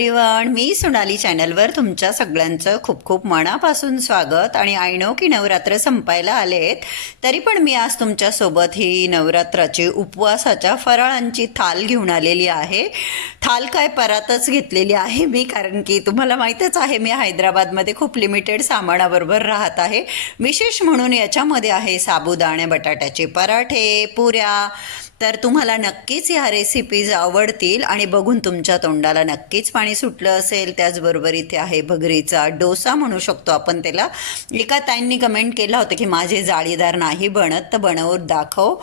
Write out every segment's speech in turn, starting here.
Everyone, मी सोनाली चॅनलवर तुमच्या सगळ्यांचं खूप खूप मनापासून स्वागत. आणि आय नो की नवरात्र संपायला आलेत, तरी पण मी आज तुमच्यासोबत ही नवरात्राची उपवासाच्या फराळांची थाल घेऊन आलेली आहे. थाल काय परातच घेतलेली आहे मी, कारण की तुम्हाला माहीतच आहे मी हैदराबादमध्ये खूप लिमिटेड सामानाबरोबर राहत आहे. विशेष म्हणून याच्यामध्ये आहे साबुदाणे बटाट्याचे पराठे, पुऱ्या. तर तुम्हाला नक्कीच ह्या रेसिपीज आवडतील आणि बघून तुमच्या तोंडाला नक्कीच पाणी सुटलं असेल. त्याचबरोबर इथे आहे भगरीचा डोसा म्हणू शकतो आपण त्याला. एका ताईंनी कमेंट केलं होतं की माझे जाळीदार नाही बनत, तर बनवून दाखव.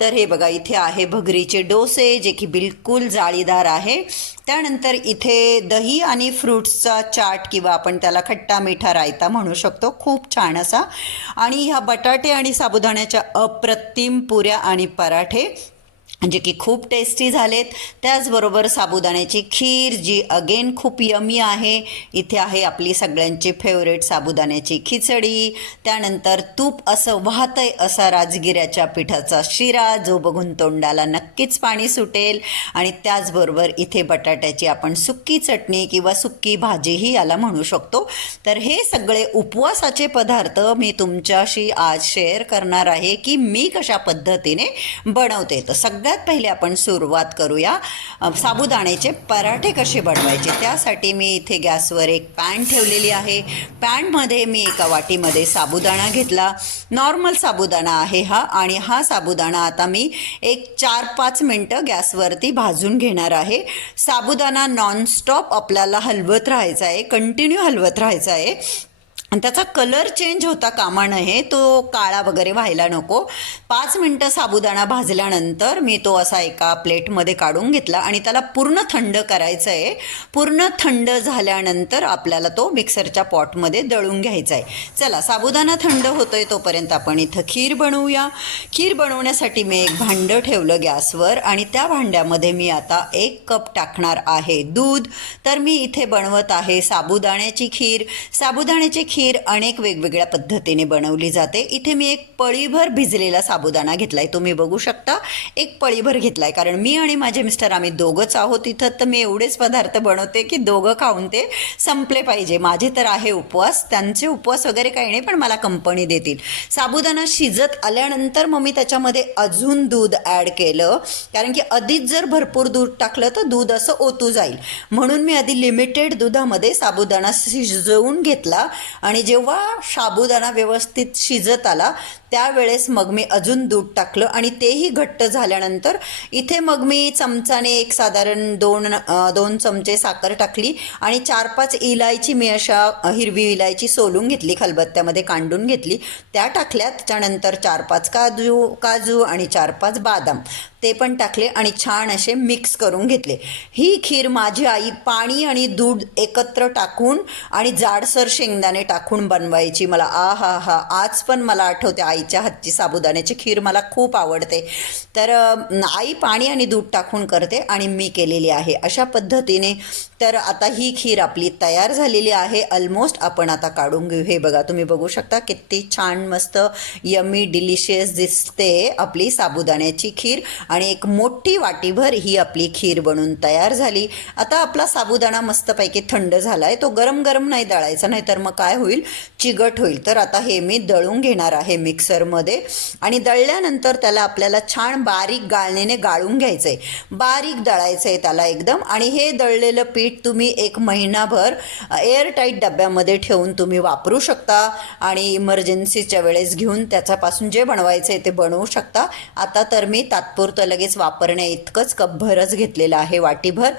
तर हे बघा, इथे आहे भगरीचे डोसे जे की बिलकुल जाळीदार आहे. त्यानंतर इथे दही आणि फ्रूट्सचा चाट किंवा आपण त्याला खट्टा मिठा रायता म्हणू शकतो, खूप छान असा. आणि ह्या बटाटे आणि साबुदाण्याच्या अप्रतिम पुऱ्या आणि पराठे जे की खूप टेस्टी झालेत. त्याचबरोबर साबुदाण्याची खीर जी अगेन खूप यमी आहे. इथे आहे आपली सगळ्यांची फेवरेट साबुदाण्याची खिचडी. त्यानंतर तूप असं वाहतंय असा राजगिऱ्याच्या पिठाचा शिरा, जो बघून तोंडाला नक्कीच पाणी सुटेल. आणि त्याचबरोबर इथे बटाट्याची आपण सुक्की चटणी किंवा सुक्की भाजीही याला म्हणू शकतो. तर हे सगळे उपवासाचे पदार्थ मी तुमच्याशी आज शेअर करणार आहे की मी कशा पद्धतीने बनवते. तर सगळ्यात पहिले आपण सुरुवात करूया साबुदाण्याचे पराठे कसे बनवायचे. त्यासाठी मी इथे गॅसवर एक पॅन ठेवलेली आहे. पॅनमध्ये मी एका वाटीमध्ये साबुदाणा घेतला. नॉर्मल साबुदाणा आहे हा. आणि हा साबुदाणा आता मी एक 4-5 मिनटं गॅसवरती भाजून घेणार आहे. साबुदाणा नॉनस्टॉप आपल्याला हलवत राहायचा आहे, कंटिन्यू हलवत राहायचा आहे. आणि त्याचा कलर चेंज होता कामा नये, तो काळा वगैरे व्हायला नको. 5 मिनटं साबुदाणा भाजल्यानंतर मी तो असा एका प्लेटमध्ये काढून घेतला आणि त्याला पूर्ण थंड करायचं आहे. पूर्ण थंड झाल्यानंतर आपल्याला तो मिक्सरच्या पॉटमध्ये दळून घ्यायचा आहे. चला, साबुदाणा थंड होतोय तोपर्यंत आपण इथं खीर बनवूया. खीर बनवण्यासाठी मी एक भांडं ठेवलं गॅसवर आणि त्या भांड्यामध्ये मी आता 1 कप टाकणार आहे दूध. तर मी इथे बनवत आहे साबुदाण्याची खीर. साबुदाण्याची खीर अनेक वेगवेगळ्या पद्धतीने बनवली जाते. इथे मी एक पळीभर भिजलेला साबुदाणा घेतलाय, तुम्ही बघू शकता. एक पळीभर घेतलाय, कारण मी आणि माझे मिस्टर आम्ही दोघंच आहोत इथं. तर मी एवढेच पदार्थ बनवते की दोघं खाऊन ते संपले पाहिजे. माझे तर आहे उपवास, त्यांचे उपवास वगैरे काही नाही, पण मला कंपनी देतील. साबुदाणा शिजत आल्यानंतर मग मी त्याच्यामध्ये अजून दूध ॲड केलं, कारण की आधीच जर भरपूर दूध टाकलं तर दूध असं ओतू जाईल. म्हणून मी आधी लिमिटेड दुधामध्ये साबुदाणा शिजवून घेतला. आणि जेव्हा साबुदाणा व्यवस्थित शिजत आला त्यावेळेस मग मी अजून दूध टाकलं आणि तेही घट्ट झाल्यानंतर इथे मग मी चमचाने एक साधारण 2 चमचे साखर टाकली आणि 4-5 इलायची मी अशा हिरवी इलायची सोलून घेतली, खलबत्त्यामध्ये कांडून घेतली, त्या टाकल्या. त्याच्यानंतर 4-5 काजू आणि 4-5 बदाम ते पण टाकले आणि छान असे मिक्स करून घेतले. ही खीर माझी आई पाणी आणि दूध एकत्र टाकून आणि जाडसर शेंगदाणे टाकून बनवायची. मला हा आज पण मला आठवते आईच्या हातची साबुदाण्याची खीर मला खूप आवडते. तर आई पाणी आणि दूध टाकून करते आणि मी केलेली आहे अशा पद्धतीने. तर आता ही खीर आपली तयार झालेली आहे ऑलमोस्ट. आपण आता काढून घेऊ. हे बघा, तुम्ही बघू शकता किती छान मस्त यमी डिलिशियस दिसते आपली साबुदाण्याची खीर. आणि एक मोठी वाटीभर ही आपली खीर बनून तयार झाली. आता आपला साबुदाणा मस्तपैकी थंड झाला आहे. तो गरम गरम नाही दळायचा, नाही तर मग काय होईल, चिगट होईल. तर आता हे मी दळून घेणार आहे मिक्सरमध्ये. आणि दळल्यानंतर त्याला आपल्याला छान बारीक गाळणीने गाळून घ्यायचं आहे, बारीक दळायचं आहे त्याला एकदम. आणि हे दळलेलं पीठ तुम्ही 1 महिनाभर एअरटाईट डब्यामध्ये ठेवून तुम्ही वापरू शकता आणि इमर्जन्सीच्या वेळेस घेऊन त्याच्यापासून जे बनवायचं आहे ते बनवू शकता. आता तर मी तात्पुरतं लगेच वापरण्या इतकंच कपभरच घेतलेलं आहे, वाटीभर.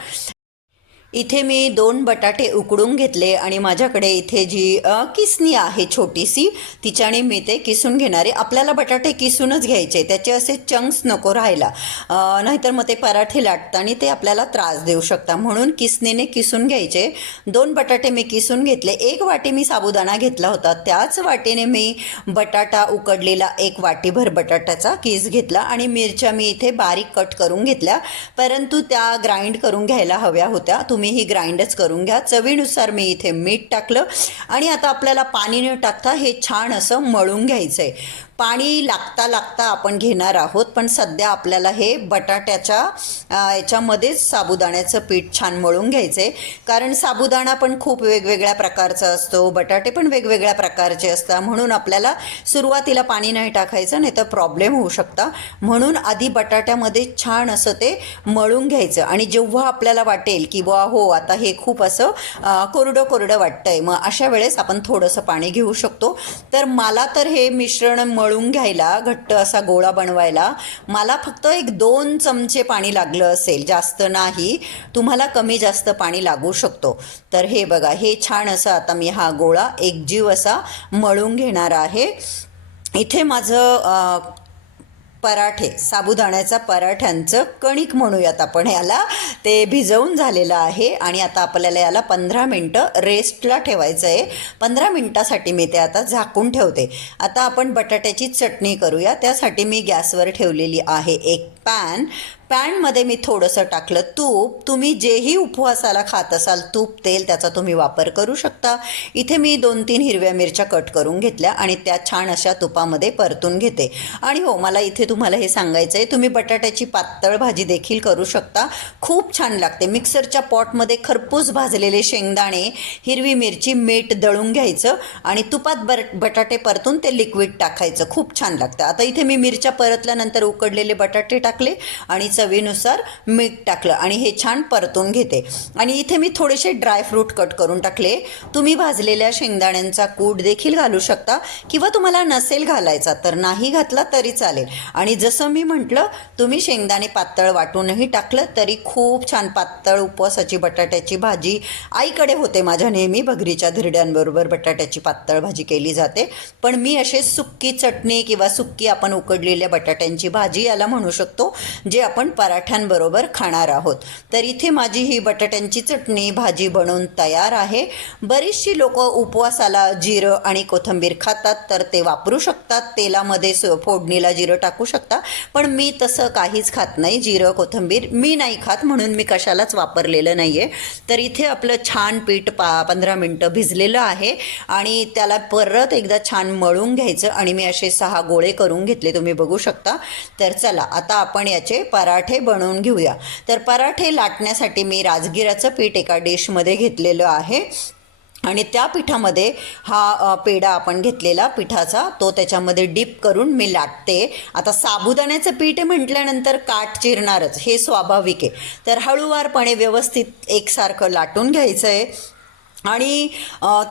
इथे मी 2 बटाटे उकडून घेतले आणि माझ्याकडे इथे जी किसणी आहे छोटीशी, तिच्याने मी ते किसून घेणारे. आपल्याला बटाटे किसूनच घ्यायचे, त्याचे असे चंक्स नको राहायला, नाहीतर मग ते पराठे लाटताना ते आपल्याला त्रास देऊ शकता. म्हणून किसणीने किसून घ्यायचे. 2 बटाटे मी किसून घेतले. 1 वाटी मी साबुदाणा घेतला होता, त्याच वाटीने मी बटाटा उकडलेला 1 वाटीभर बटाट्याचा किस घेतला. आणि मिरच्या मी इथे बारीक कट करून घेतल्या, परंतु त्या ग्राइंड करून घ्यायला हव्या होत्या. तुम्ही ही ग्राइंडच करून घ्या. चवीनुसार मी इथे मीठ टाकलं आणि आता आपल्याला पाणी न टाकता हे छान असं मळून घ्यायचं आहे. पाणी लागता लागता आपण घेणार आहोत, पण सध्या आपल्याला हे बटाट्याच्या याच्यामध्येच साबुदाण्याचं पीठ छान मळून घ्यायचं आहे. कारण साबुदाणा पण खूप वेगवेगळ्या प्रकारचा असतो, बटाटे पण वेगवेगळ्या प्रकारचे असतात, म्हणून आपल्याला सुरुवातीला पाणी नाही टाकायचं, नाही तर प्रॉब्लेम होऊ शकता. म्हणून आधी बटाट्यामध्ये छान असं ते मळून घ्यायचं. आणि जेव्हा आपल्याला वाटेल की बुवा हो आता हे खूप असं कोरडं कोरडं वाटतंय, मग अशा वेळेस आपण थोडंसं पाणी घेऊ शकतो. तर मला तर हे मिश्रण मळून घ्यायला, घट्ट असा गोळा बनवायला मला फक्त 1-2 चमचे पाणी लागलं असेल, जास्त नाही. तुम्हाला कमी जास्त पाणी लागू शकतो. तर हे बघा, हे छान असं आता मी हा गोळा एकजीव असा मळून घेणार आहे. इथे माझं पराठे, साबुदाण्याचा पराठ्यांचं कणिक म्हणूयात आपण याला, ते भिजवून झालेलं आहे. आणि आता आपल्याला याला 15 मिनटं रेस्टला ठेवायचं आहे. 15 मिनटासाठी मी ते आता झाकून ठेवते. आता आपण बटाट्याची चटणी करूया. त्यासाठी मी गॅसवर ठेवलेली आहे एक पॅनमध्ये मी थोडंसं टाकलं तूप. तुम्ही जेही उपवासाला खात असाल तूप, तेल, त्याचा तुम्ही वापर करू शकता. इथे मी 2-3 हिरव्या मिरच्या कट करून घेतल्या आणि त्या छान अशा तुपामध्ये परतून घेते. आणि हो, मला इथे तुम्हाला हे सांगायचं आहे, तुम्ही बटाट्याची पातळ भाजी देखील करू शकता, खूप छान लागते. मिक्सरच्या पॉटमध्ये खरपूस भाजलेले शेंगदाणे, हिरवी मिरची, मीठ दळून घ्यायचं आणि तुपात बटाटे परतून ते लिक्विड टाकायचं, खूप छान लागतं. आता इथे मी मिरच्या परतल्यानंतर उकडलेले बटाटे टाकले आणि चवीनुसार मीठ टाकलं आणि हे छान परतून घेते. आणि इथे मी थोडेसे ड्रायफ्रूट कट करून टाकले. तुम्ही भाजलेल्या शेंगदाण्यांचा कूट देखील घालू शकता, किंवा तुम्हाला नसेल घालायचा तर नाही घातला तरी चालेल. आणि जसं मी म्हटलं, तुम्ही शेंगदाणे पातळ वाटूनही टाकलं तरी खूप छान पातळ उपवासाची बटाट्याची भाजी आईकडे होते माझ्या नेहमी. भगरीच्या धिरड्यांबरोबर बटाट्याची पातळ भाजी केली जाते, पण मी असे सुक्की चटणी किंवा सुक्की आपण उकडलेल्या बटाट्यांची भाजी याला म्हणू शकतो, जे आपण पराठ्यांबरोबर खाणार आहोत. तर इथे माझी ही बटाट्यांची चटणी भाजी बनवून तयार आहे. बरीचशी लोक उपवासाला जिरं आणि कोथिंबीर खातात, तर ते वापरू शकतात. तेलामध्ये फोडणीला जिरं टाकू शकता, पण मी तसं काहीच खात नाही. जिरं कोथिंबीर मी नाही खात, म्हणून मी कशालाच वापरलेलं नाही आहे. तर इथे आपलं छान पीठ 15 मिनटं भिजलेलं आहे आणि त्याला परत एकदा छान मळून घ्यायचं. आणि मी असे 6 गोळे करून घेतले, तुम्ही बघू शकता. तर चला आता आपण याचे पराठे बनवून घेऊया. तर पराठे लाटण्यासाठी मी राजगिराचं पीठ एका डिशमध्ये घेतलेलं आहे आणि त्या पिठामध्ये हा पेढा आपण घेतलेला पिठाचा तो त्याच्यामध्ये डीप करून मी लाटते. आता साबुदाण्याचं पीठ म्हटल्यानंतर काठ चिरणारच, हे स्वाभाविक आहे. तर हळूवारपणे व्यवस्थित एकसारखं लाटून घ्यायचं आहे. आणि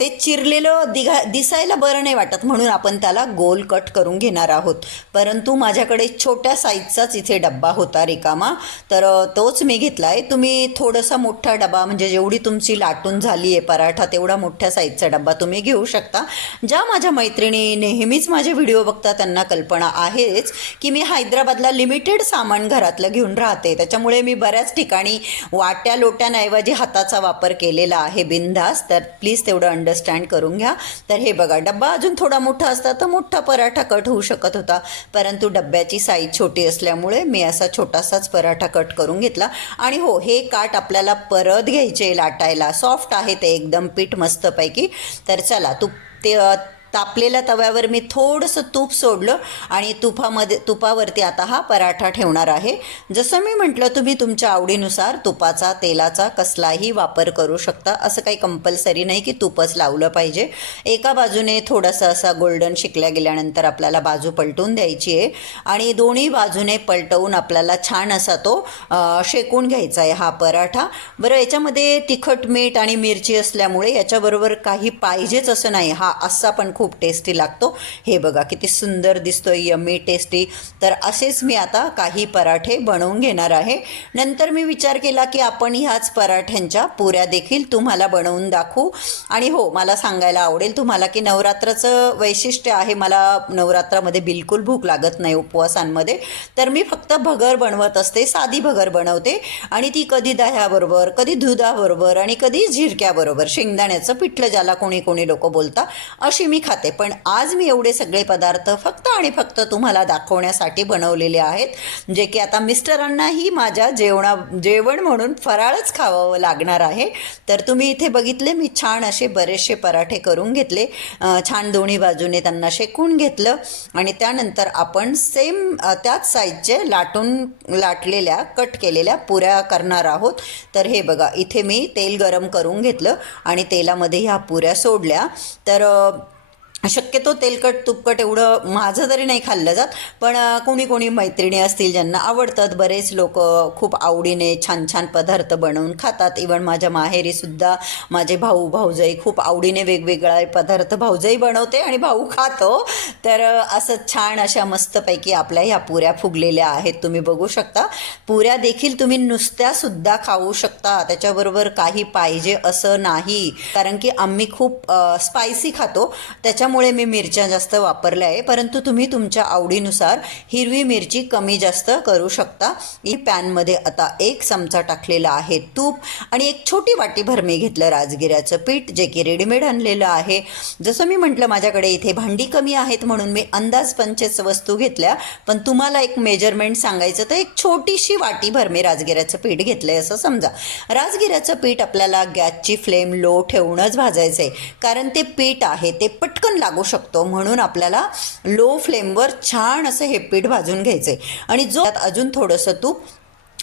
ते चिरलेलं दिसायला बरं नाही वाटत, म्हणून आपण त्याला गोल कट करून घेणार आहोत. परंतु माझ्याकडे छोट्या साईजचाच इथे डब्बा होता रिकामा, तर तोच मी घेतला आहे. तुम्ही थोडासा मोठा डबा, म्हणजे जेवढी तुमची लाटून झाली आहे पराठा तेवढा मोठ्या साईजचा डब्बा तुम्ही घेऊ शकता. ज्या माझ्या मैत्रिणी नेहमीच माझे व्हिडिओ बघतात त्यांना कल्पना आहेच की मी हैदराबादला लिमिटेड सामान घरातलं घेऊन राहते, त्याच्यामुळे मी बऱ्याच ठिकाणी वाट्या लोट्यांऐवजी हाताचा वापर केलेला आहे बिनधास्त. तर प्लीज तेवढं अंडरस्टँड करून घ्या. तर हे बघा, डब्बा अजून थोडा मोठा असता तर मोठा पराठा कट होऊ शकत होता, परंतु डब्याची साईज छोटी असल्यामुळे मी असा छोटासाच पराठा कट करून घेतला. आणि हो, हे काठ आपल्याला परत घ्यायचे लाटायला, सॉफ्ट आहे ते एकदम पीठ मस्तपैकी. तर चला, ते तापलेल्या तव्यावर मी थोडंसं तूप सोडलं आणि तुपावरती आता हा पराठा ठेवणार आहे. जसं मी म्हटलं, तुम्ही तुमच्या आवडीनुसार तुपाचा, तेलाचा कसलाही वापर करू शकता. असं काही कंपल्सरी नाही की तूपच लावलं पाहिजे. एका बाजूने थोडंसं असा गोल्डन शिकल्या गेल्यानंतर आपल्याला बाजू पलटून द्यायची आहे आणि दोन्ही बाजूने पलटवून आपल्याला छान असा तो शेकून घ्यायचा आहे हा पराठा. बरं, याच्यामध्ये तिखट, मीठ आणि मिरची असल्यामुळे याच्याबरोबर काही पाहिजेच असं नाही. हा असा पण खूप टेस्टी लागतो. हे बघा किती सुंदर दिसतोय, यम्मी टेस्टी. तर असेच मी आता काही पराठे बनवून घेणार आहे. नंतर मी विचार केला की आपण ह्याच पराठ्यांच्या पुऱ्या देखील तुम्हाला बनवून दाखवू. आणि हो, मला सांगायला आवडेल तुम्हाला की नवरात्राचं वैशिष्ट्य आहे, मला नवरात्रामध्ये बिलकुल भूक लागत नाही उपवासांमध्ये. तर मी फक्त भगर बनवत असते, साधी भगर बनवते आणि ती कधी दह्याबरोबर, कधी दुधाबरोबर आणि कधी झिरक्याबरोबर, शेंगदाण्याचं पिठलं ज्याला कोणी कोणी लोक बोलतात, अशी मी खाते. खाते, पण आज मी एवढे सगळे पदार्थ फक्त आणि फक्त तुम्हाला दाखवण्यासाठी बनवलेले आहेत, जे की आता मिस्टरांनाही माझ्या जेवण म्हणून फराळच खावावं लागणार आहे. तर तुम्ही इथे बघितले मी छान असे बरेचसे पराठे करून घेतले, छान दोन्ही बाजूने त्यांना शेकून घेतलं आणि त्यानंतर आपण सेम त्याच साईजचे लाटलेल्या कट केलेल्या पुऱ्या करणार आहोत. तर हे बघा इथे मी तेल गरम करून घेतलं आणि तेलामध्ये ह्या पुऱ्या सोडल्या. तर शक्यतो तेलकट तुपकट एवढं माझं तरी नाही खाल्लं जात, पण कोणी कोणी मैत्रिणी असतील ज्यांना आवडतात, बरेच लोक खूप आवडीने छान छान पदार्थ बनवून खातात. इवन माझ्या माहेरीसुद्धा माझे भाऊ भाऊजाई खूप आवडीने वेगवेगळा पदार्थ भाऊजाई बनवते आणि भाऊ खातो. तर असं छान अशा मस्तपैकी आपल्या ह्या पुऱ्या फुगलेल्या आहेत, तुम्ही बघू शकता. पुऱ्या देखील तुम्ही नुसत्यासुद्धा खाऊ शकता, त्याच्याबरोबर काही पाहिजे असं नाही, कारण की आम्ही खूप स्पायसी खातो, त्याच्यामुळे मी मिरच्या जास्त वापरल्या आहे. परंतु तुम्ही तुमच्या आवडीनुसार हिरवी मिरची कमी जास्त करू शकता. ही पॅनमध्ये आता 1 चमचा टाकलेला आहे तूप आणि एक छोटी वाटीभर मी घेतलं राजगिऱ्याचं पीठ, जे की रेडीमेड आणलेलं आहे. जसं मी म्हटलं माझ्याकडे इथे भांडी कमी आहेत म्हणून मी अंदाजपंचेच वस्तू घेतल्या, पण तुम्हाला एक मेजरमेंट सांगायचं तर एक छोटीशी वाटीभर मी राजगिऱ्याचं पीठ घेतलं आहे असं समजा. राजगिऱ्याचं पीठ आपल्याला गॅसची फ्लेम लो ठेवूनच भाजायचं आहे, कारण ते पीठ आहे ते पटकन लागू शकतो, म्हणून आपल्याला लो फ्लेमवर छान असं हे पीठ भाजून घ्यायचे. आणि जो त्यात अजून थोडंसं तूप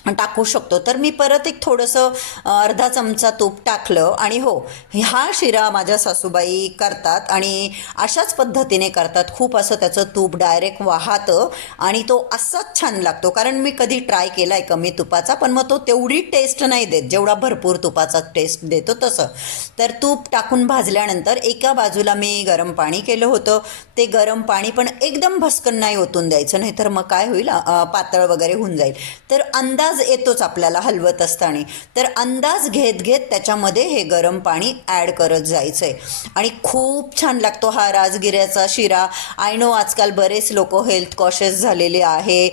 टाकू शकतो. तर मी परत एक थोडंसं अर्धा चमचा तूप टाकलं आणि हो, हा शिरा माझ्या सासूबाई करतात आणि अशाच पद्धतीने करतात. खूप असं त्याचं तूप डायरेक्ट वाहतं आणि तो असाच छान लागतो, कारण मी कधी ट्राय केला आहे कमी तुपाचा, पण मग तो तेवढी टेस्ट नाही देत जेवढा भरपूर तुपाचा टेस्ट देतो तसं. तर तूप टाकून भाजल्यानंतर एका बाजूला मी गरम पाणी केलं होतं. ते गरम पाणी पण एकदम भस्कन नाही ओतून द्यायचं, नाही तर मग काय होईल पातळ वगैरे होऊन जाईल. तर अंदाज येतोच आपल्याला हलवत असताना, तर अंदाज घेत घेत त्याच्यामध्ये हे गरम पाणी ॲड करत जायचं आहे आणि खूप छान लागतो हा राजगिऱ्याचा शिरा. आय नो आजकाल बरेच लोक हेल्थ कॉशियस झालेले आहे,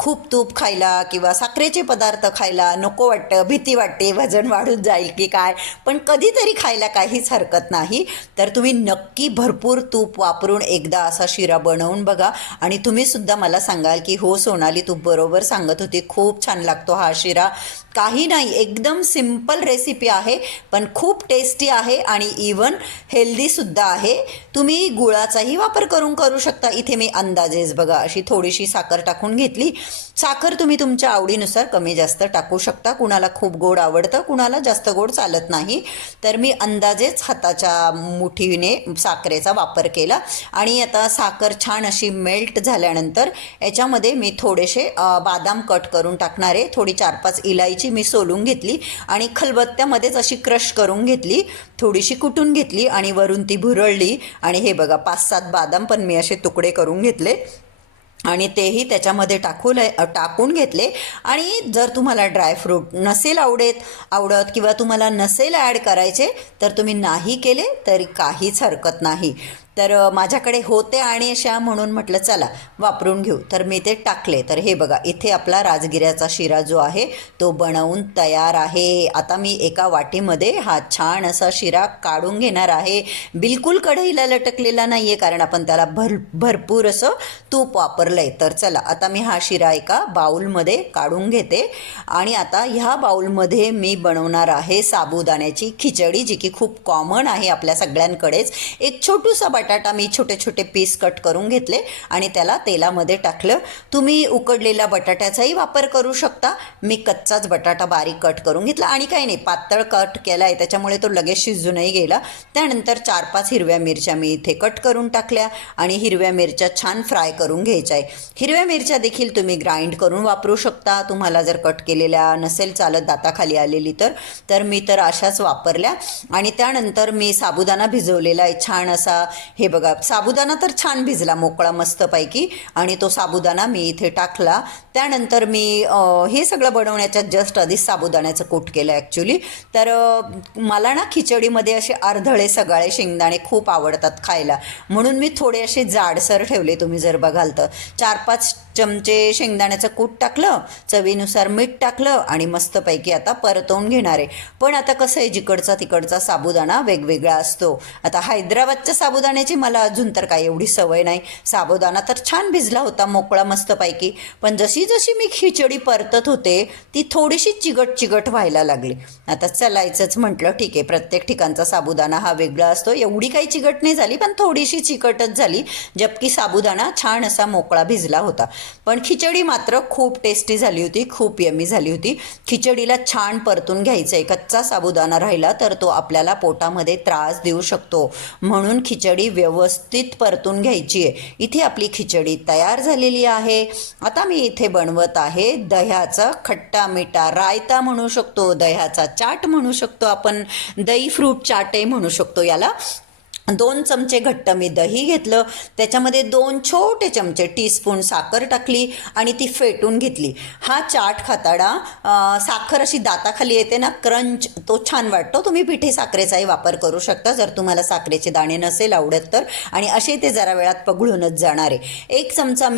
खूप तूप खायला किंवा साखरेचे पदार्थ खायला नको वाटतं, भीती वाटते वजन वाढून जाईल की काय, पण कधीतरी खायला काहीच हरकत नाही. तर तुम्ही नक्की भरपूर तूप वापरून एकदा असा शिरा बनवून बघा आणि तुम्ही सुद्धा मला सांगाल की हो सोनाली तू बरोबर सांगत होती, खूप छान लागतो हा शिरा. काही नाही, एकदम सिंपल रेसिपी आहे पण खूप टेस्टी आहे आणि इवन हेल्दीसुद्धा आहे. तुम्ही गुळाचाही वापर करू शकता. इथे मी अंदाजेच बघा अशी थोडीशी साखर टाकून घेतली. साखर तुम्ही तुमच्या आवडीनुसार कमी जास्त टाकू शकता, कुणाला खूप गोड आवडतं, कुणाला जास्त गोड चालत नाही. तर मी अंदाजेच हाताच्या मुठीने साखरेचा वापर केला आणि आता साखर छान अशी मेल्ट झाल्यानंतर याच्यामध्ये मी थोडेसे बादाम कट करून टाकणार आहे. थोडी 4-5 इलायची मी सोलून घेतली आणि खलबत्त्यामध्येच अशी क्रश करून घेतली, थोडीशी कुटून घेतली आणि वरून ती भुरळली. आणि हे बघा 5-7 बादाम पण मी असे तुकडे करून घेतले आणि तेही त्याच्यामध्ये टाकून घेतले. आणि जर तुम्हाला ड्रायफ्रूट नसेल आवडत किंवा तुम्हाला नसेल ॲड करायचे तर तुम्ही नाही केले तरी काहीच हरकत नाही. तर माझ्याकडे होते आणि अशा म्हणून म्हटलं चला वापरून घेऊ, तर मी ते टाकले. तर हे बघा इथे आपला राजगिऱ्याचा शिरा जो आहे तो बनवून तयार आहे. आता मी एका वाटीमध्ये हा छान असा शिरा काढून घेणार आहे. बिलकुल कढईला लटकलेला नाही आहे, कारण आपण त्याला भरपूर असं तूप वापरलं आहे. तर चला आता मी हा शिरा एका बाऊलमध्ये काढून घेते आणि आता ह्या बाऊलमध्ये मी बनवणार आहे साबुदाण्याची खिचडी, जी की खूप कॉमन आहे आपल्या सगळ्यांकडेच. एक छोटूसा बटाटा मी छोटे छोटे पीस कट करून घेतले आणि त्याला तेलामध्ये टाकलं. तुम्ही उकडलेला बटाट्याचाही वापर करू शकता. मी कच्चाच बटाटा बारीक कट करून घेतला आणि काही नाही पातळ कट केला आहे, त्याच्यामुळे तो लगेच शिजूनही गेला. त्यानंतर 4-5 हिरव्या मिरच्या मी इथे कट करून टाकल्या आणि हिरव्या मिरच्या छान फ्राय करून घ्यायच्या आहे. हिरव्या मिरच्या देखील तुम्ही ग्राइंड करून वापरू शकता, तुम्हाला जर कट केलेल्या नसेल चालत दाताखाली आलेली तर मी तर अशाच वापरल्या. आणि त्यानंतर मी साबुदाणा भिजवलेला आहे छान असा. हे बघा साबुदाणा तर छान भिजला मोकळा मस्तपैकी आणि तो साबुदाणा मी इथे टाकला. त्यानंतर मी हे सगळं बनवण्याच्या जस्ट आधीच साबुदाण्याचं कूट केलं ॲक्च्युली. तर मला ना खिचडीमध्ये असे अर्धळे सगळे शेंगदाणे खूप आवडतात खायला, म्हणून मी थोडे असे जाडसर ठेवले. तुम्ही जर बघाल तर 4-5 चमचे शेंगदाण्याचं कूट टाकलं, चवीनुसार मीठ टाकलं आणि मस्तपैकी आता परतवून घेणार आहे. पण आता कसं आहे जिकडचा तिकडचा साबुदाणा वेगवेगळा असतो. आता हैदराबादच्या साबुदाण्याची बनवायची मला अजून तर काय एवढी सवय नाही. साबुदाणा तर छान भिजला होता मोकळा मस्तपैकी, पण जशी जशी मी खिचडी परतत होते ती थोडीशी चिगट चिगट व्हायला लागली. आता चलायचंच म्हटलं, ठीक आहे, प्रत्येक ठिकाणचा साबुदाणा हा वेगळा असतो. एवढी काही चिकट नाही झाली, पण थोडीशी चिकटच झाली, जबकि साबुदाणा छान असा मोकळा भिजला होता. पण खिचडी मात्र खूप टेस्टी झाली होती, खूप यमी झाली होती. खिचडीला छान परतून घ्यायचं आहे. कच्चा साबुदाणा राहिला तर तो आपल्याला पोटामध्ये त्रास देऊ शकतो, म्हणून खिचडी व्यवस्थित परतून घ्यायची आहे. इथे आपली खिचडी तयार झालेली आहे. आता मी इथे बनवत आहे दह्याचा खट्टा मिठा रायता म्हणू शकतो, दह्याचा चाट म्हणू शकतो आपण, दही फ्रूट चाटही म्हणू शकतो याला. 2 चमचे घट्ट मी दही घेतलं, त्याच्यामध्ये 2 छोटे चमचे टीस्पून साखर टाकली आणि ती फेटून घेतली. हा चाट खाताना साखर अशी दाताखाली येते ना, क्रंच, तो छान वाटतो. तुम्ही पिठी साखरेचाही वापर करू शकता जर तुम्हाला साखरेचे दाणे नसेल आवडत तर, आणि असे ते जरा वेळात पगळूनच जाणार आहे. 1 चमचा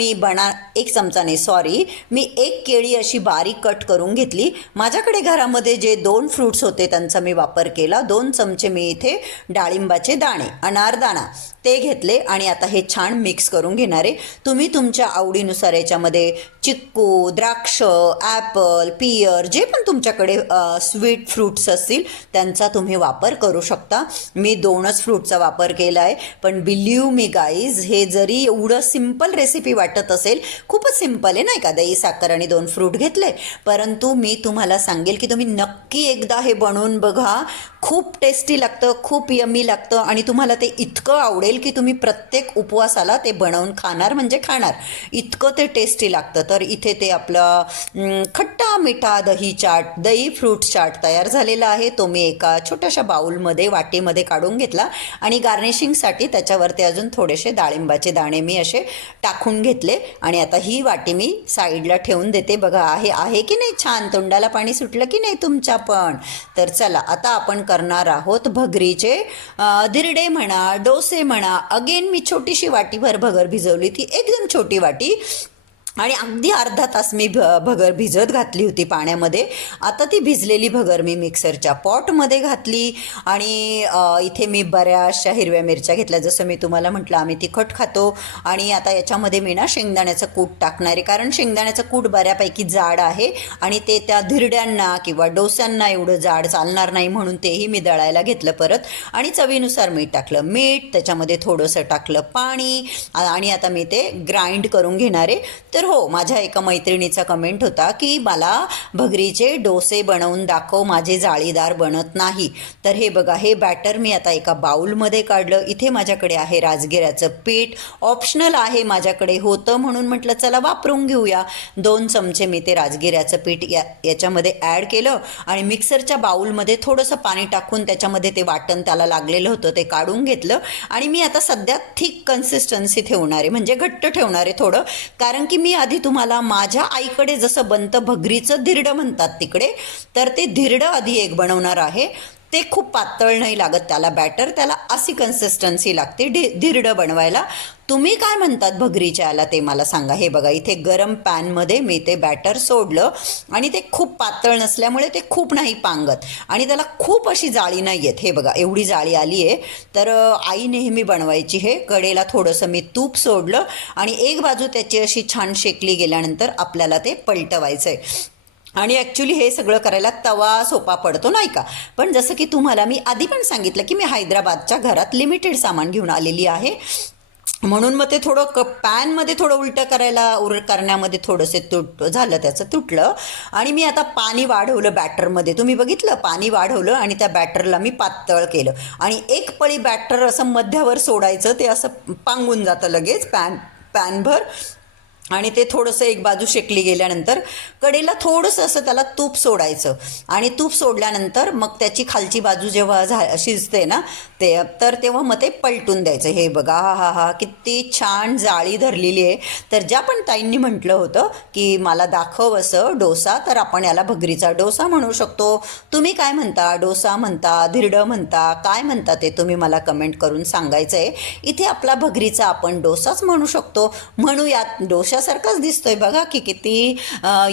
मी 1 केळी अशी बारीक कट करून घेतली. माझ्याकडे घरामध्ये जे 2 फ्रूट्स होते त्यांचा मी वापर केला. 2 चमचे मी इथे डाळिंबाचे दाणे, अनारदाणा ते घेतले आणि आता हे छान मिक्स करून घेणार आहे. तुम्ही तुमच्या आवडीनुसार याच्यामध्ये चिक्कू, द्राक्ष, ॲपल, पियर, जे पण तुमच्याकडे स्वीट फ्रूट्स असतील त्यांचा तुम्ही वापर करू शकता. मी 2च फ्रूटचा वापर केला आहे, पण बिलीव्ह मी गाईज, हे जरी एवढं सिम्पल रेसिपी वाटत असेल, खूपच सिम्पल आहे नाही का, दही साखर आणि 2 फ्रूट घेतले, परंतु मी तुम्हाला सांगेल की तुम्ही नक्की एकदा हे बनवून बघा. खूप टेस्टी लागतं, खूप यम्मी लागतं आणि तुम्हाला ते इतकं आवडेल की तुम्ही प्रत्येक उपवासाला ते बनवून खाणार म्हणजे खाणार, इतकं ते टेस्टी लागतं. तर इथे ते आपलं खट्टा मिठा दही चाट, दही फ्रूट चाट तयार झालेला आहे. तो मी एका छोट्याशा बाउलमध्ये, वाटीमध्ये काढून घेतला आणि गार्निशिंगसाठी त्याच्यावरती अजून थोडेसे डाळिंबाचे दाणे मी असे टाकून घेतले आणि आता ही वाटी मी साईडला ठेवून देते. बघा आहे की नाही छान, तोंडाला पाणी सुटलं की नाही तुमच्या पण. तर चला आता आपण करणार आहोत भगरीचे धिरडे म्हणा, डोसे म्हणा. अगेन मी छोटीशी वाटीभर भगर भिजवली, ती एकदम छोटी वाटी, आणि अगदी अर्धा तास मी भगर भिजत घातली होती पाण्यामध्ये. आता ती भिजलेली भगर मी मिक्सरच्या पॉटमध्ये घातली आणि इथे मी बऱ्याचशा हिरव्या मिरच्या घेतल्या, जसं मी तुम्हाला म्हटलं आम्ही तिखट खातो. आणि आता याच्यामध्ये मी ना शेंगदाण्याचं कूट टाकणार आहे, कारण शेंगदाण्याचं कूट बऱ्यापैकी जाड आहे आणि ते त्या धिरड्यांना किंवा डोस्यांना एवढं जाड चालणार नाही, म्हणून तेही मी दळायला घेतलं परत. आणि चवीनुसार मीठ टाकलं, त्याच्यामध्ये थोडंसं टाकलं पाणी, आणि आता मी ते ग्राइंड करून घेणार आहे. तर हो, माझ्या एका मैत्रिणीचा कमेंट होता की मला भगरीचे डोसे बनवून दाखव, माझे जाळीदार बनत नाही. तर हे बघा, हे बॅटर मी आता एका बाउलमध्ये काढलं. इथे माझ्याकडे आहे राजगिऱ्याचं पीठ, ऑप्शनल आहे, माझ्याकडे होतं म्हणून म्हटलं चला वापरून घेऊया. 2 चमचे मी ते राजगिऱ्याचं पीठ याच्यामध्ये ॲड केलं आणि मिक्सरच्या बाउलमध्ये थोडंसं पाणी टाकून त्याच्यामध्ये ते वाटण त्याला लागलेलं होतं ते काढून घेतलं. आणि मी आता सध्या थिक कन्सिस्टन्सी ठेवणार आहे, म्हणजे घट्ट ठेवणार आहे थोडं, कारण की मी आधी तुम्हाला माझ्या आईकडे जसं बनतं भगरीचं धिरडं म्हणतात तिकडे, तर ते धिरडं आधी एक बनवणार आहे. ते खूप पातळ नाही लागत त्याला बॅटर, त्याला अशी कन्सिस्टन्सी लागते धिरडं बनवायला. तुम्ही काय म्हणतात भगरीच्या याला ते मला सांगा. हे बघा, इथे गरम पॅनमध्ये मी ते बॅटर सोडलं आणि ते खूप पातळ नसल्यामुळे ते खूप नाही पांगत आणि त्याला खूप अशी जाळी नाही येत. हे बघा, एवढी जाळी आली आहे. तर आई नेहमी बनवायची हे. कडेला थोडंसं मी तूप सोडलं आणि एक बाजू त्याची अशी छान शेकली गेल्यानंतर आपल्याला ते पलटवायचं आहे. आणि ॲक्च्युली हे सगळं करायला तवा सोपा पडतो नाही का, पण जसं की तुम्हाला मी आधी पण सांगितलं की मी हैदराबादच्या घरात लिमिटेड सामान घेऊन आलेली आहे, म्हणून मग ते थोडं पॅनमध्ये थोडं उलटं करण्यामध्ये थोडंसं झालं, त्याचं तुटलं. आणि मी आता पाणी वाढवलं बॅटरमध्ये, तुम्ही बघितलं, पाणी वाढवलं आणि त्या बॅटरला मी पातळ केलं आणि एक पळी बॅटर असं मध्यावर सोडायचं, ते असं पांगून जातं लगेच पॅनभर. आणि ते थोडंसं एक बाजू शेकली गेल्यानंतर कडेला थोडंसं असं त्याला तूप सोडायचं आणि तूप सोडल्यानंतर मग त्याची खालची बाजू जेव्हा शिजते ना तर तेव्हा मग ते पलटून द्यायचं. हे बघा, हा किती छान जाळी धरलेली आहे. तर ज्या पण ताईंनी म्हटलं होतं की मला दाखव असं डोसा, तर आपण याला भगरीचा डोसा म्हणू शकतो. तुम्ही काय म्हणता, डोसा म्हणता, धिरडं म्हणता, काय म्हणता ते तुम्ही मला कमेंट करून सांगायचं आहे. इथे आपला भगरीचा आपण डोसाच म्हणू शकतो. म्हणूयात डोसा डोशासारखाच दिसतोय बघा की किती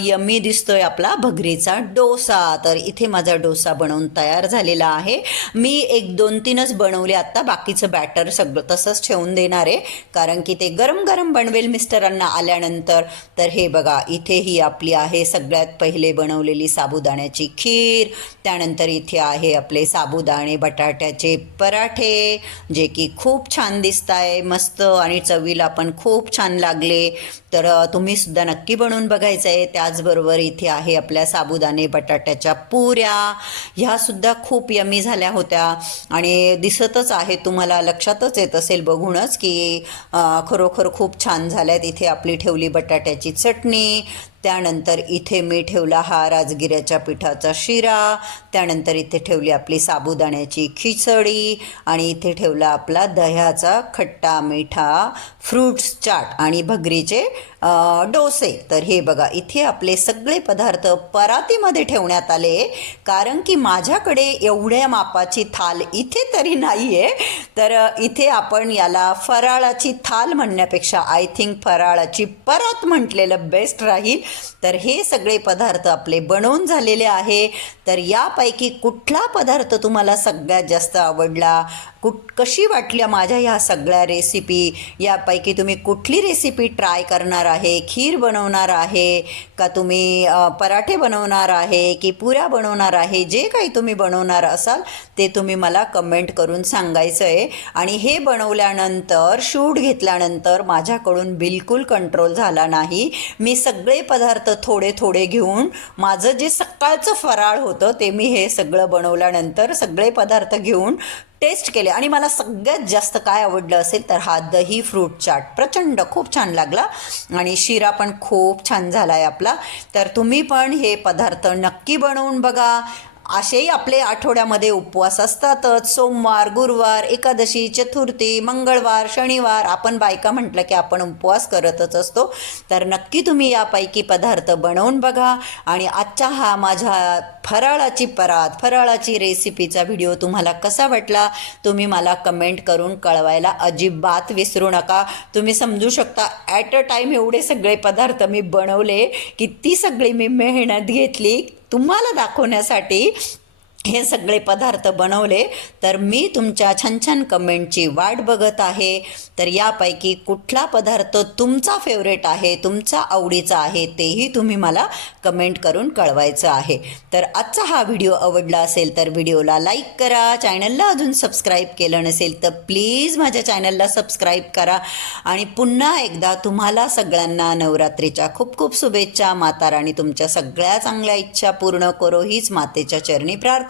यम्मी दिसतोय आपला भगरीचा डोसा. तर इथे माझा डोसा बनवून तयार झालेला आहे. मी 1-2-3च बनवले आत्ता, बाकीचं बॅटर सगळं तसंच ठेवून देणार आहे कारण की ते गरम गरम बनवेल मिस्टरांना आल्यानंतर. तर हे बघा इथे ही आपली आहे सगळ्यात पहिले बनवलेली साबुदाण्याची खीर. त्यानंतर इथे आहे आपले साबुदाणे बटाट्याचे पराठे जे की खूप छान दिसत आहे, मस्त आणि चवीला पण खूप छान लागले. तर तुम्ही सुद्धा नक्की बनवून बघायचं आहे. त्याचबरोबर इथे आहे आपल्या साबुदाणे बटाट्याच्या पुऱ्या. ह्या सुद्धा खूप यमी झाल्या होत्या आणि दिसतच आहे, तुम्हाला लक्षातच येत असेल बघूनच की खरोखर खूप छान झाल्या आहेत. इथे आपली ठेवली बटाट्याची चटणी, त्यानंतर इथे मी ठेवला हा राजगिऱ्याच्या पिठाचा शिरा, त्यानंतर इथे ठेवली आपली साबुदाण्याची खिचडी आणि इथे ठेवला आपला दह्याचा खट्टा मिठा फ्रूट्स चाट आणि भगरीचे डोसे. तर हे बघा इथे आपले सगळे पदार्थ परातीमध्ये ठेवण्यात आले कारण की माझ्याकडे एवढ्या मापाची थाल इथे तरी नाही आहे. तर इथे आपण याला फराळाची थाल म्हणण्यापेक्षा आय थिंक फराळाची परात म्हटलेलं बेस्ट राहील. तर हे सगळे पदार्थ आपले बनवून झालेले आहे. तर यापैकी कुठला पदार्थ तुम्हाला सगळ्यात जास्त आवडला, कशी वाटल्या माझ्या ह्या सगळ्या रेसिपी, यापैकी तुम्ही कुठली रेसिपी ट्राय करणार आहे, खीर बनवणार आहे का तुम्ही पराठे बनवणार आहे की पुऱ्या बनवणार आहे, जे काही तुम्ही बनवणार असाल ते तुम्ही मला कमेंट करून सांगायचं आहे. आणि हे बनवल्यानंतर शूट घेतल्यानंतर माझ्याकडून बिलकुल कंट्रोल झाला नाही. मी सगळे पदार्थ थोडे थोडे घेऊन माझं जे सकाळचं फराळ होतं ते मी हे सगळं बनवल्यानंतर सगळे पदार्थ घेऊन टेस्ट केले आणि मला सगळ्यात जास्त काय आवडलं असेल तर हा दही फ्रूट चाट प्रचंड खूप छान लागला आणि शिरा पण खूप छान झाला आहे आपला. तर तुम्ही पण हे पदार्थ नक्की बनवून बघा. असेही आपले आठवड्यामध्ये उपवास असतातच. सोमवार, गुरुवार, एकादशी, चतुर्थी, मंगळवार, शनिवार आपण बायका म्हटलं की आपण उपवास करतच असतो. तर नक्की तुम्ही यापैकी पदार्थ बनवून बघा. आणि आजचा हा माझा फराळाची परात, फराळाची रेसिपीचा व्हिडिओ तुम्हाला कसा वाटला तुम्ही मला कमेंट करून कळवायला अजिबात विसरू नका. तुम्ही समजू शकता ॲट अ टाईम एवढे सगळे पदार्थ मी बनवले, किती सगळी मी मेहनत घेतली तुम्हाला दाखवण्यासाठी हे सगळे पदार्थ बनवले. तर मी तुमच्या छान छान कमेंटची वाट बघत आहे. तर यापैकी कुठला पदार्थ तुमचा फेवरेट आहे, तुमचा आवडीचा आहे तेही तुम्ही मला कमेंट करून कळवायचं आहे. तर आजचा हा व्हिडिओ आवडला असेल तर व्हिडिओला लाईक करा. चॅनलला अजून सबस्क्राईब केलं नसेल तर प्लीज माझ्या चॅनलला सबस्क्राईब करा. आणि पुन्हा एकदा तुम्हाला सगळ्यांना नवरात्रीच्या खूप खूप शुभेच्छा. माता राणी तुमच्या सगळ्या चांगल्या इच्छा पूर्ण करो हीच मातेच्या चरणी प्रार्थना.